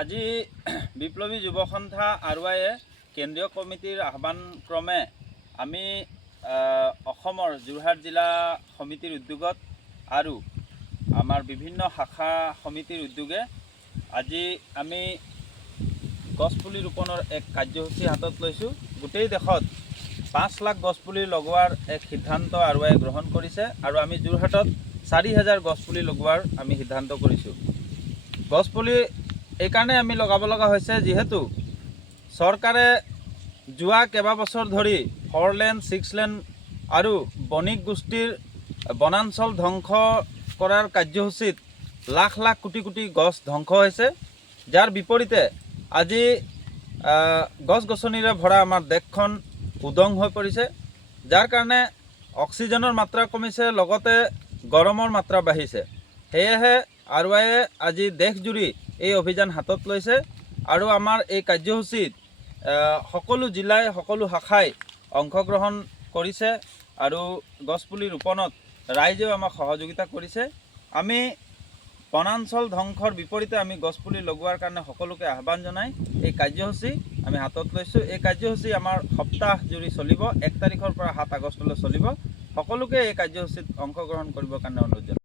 আজি বিপ্লৱী যুৱ সন্থা আৰৱাইয়ে কেন্দ্ৰীয় কমিটিৰ আহ্বান ক্ৰমে আমি অসমৰ যোৰহাট জিলা সমিতিৰ উদ্যোগত আৰু আমাৰ বিভিন্ন শাখা সমিতিৰ উদ্যোগে আজি আমি গছপুলি ৰোপণৰ এক কাৰ্যসূচী হাতত লৈছোঁ। গোটেই দেশত 5 লাখ গছপুলি লগোৱাৰ এক সিদ্ধান্ত আৰৱাইয়ে গ্ৰহণ কৰিছে আৰু আমি যোৰহাটত 4,000 গছপুলি লগোৱাৰ আমি সিদ্ধান্ত কৰিছোঁ। গছপুলি এইকাৰণে আমি লগাব লগা হৈছে যিহেতু চৰকাৰে যোৱা কেইবাবছৰ ধৰি 4 লেন 6 লেন আৰু বণিক গোষ্ঠীৰ বনাঞ্চল ধ্বংস কৰাৰ কাৰ্যসূচীত লাখ লাখ কোটি কোটি গছ ধ্বংস হৈছে, যাৰ বিপৰীতে আজি গছ গছনিৰে ভৰা আমাৰ দেশখন উদং হৈ পৰিছে, যাৰ কাৰণে অক্সিজেনৰ মাত্ৰা কমিছে, লগতে গৰমৰ মাত্ৰা বাঢ়িছে। সেয়েহে আৰৱাইয়ে আজি দেশজুৰি এই অভিযান হাতত লৈছে আৰু আমাৰ এই কাৰ্যসূচীত সকলো জিলাই সকলো শাখাই অংশগ্ৰহণ কৰিছে আৰু গছপুলি ৰোপণত ৰাইজেও আমাক সহযোগিতা কৰিছে। আমি বনাঞ্চল ধ্বংসৰ বিপৰীতে আমি গছপুলি লগোৱাৰ কাৰণে সকলোকে আহ্বান জনাই এই কাৰ্যসূচী আমি হাতত লৈছোঁ। এই কাৰ্যসূচী আমাৰ সপ্তাহ জুৰি চলিব, 1 তাৰিখৰ পৰা 7 আগষ্টলৈ চলিব। সকলোকে এই কাৰ্যসূচীত অংশগ্ৰহণ কৰিবৰ কাৰণে অনুৰোধ জনাইছোঁ।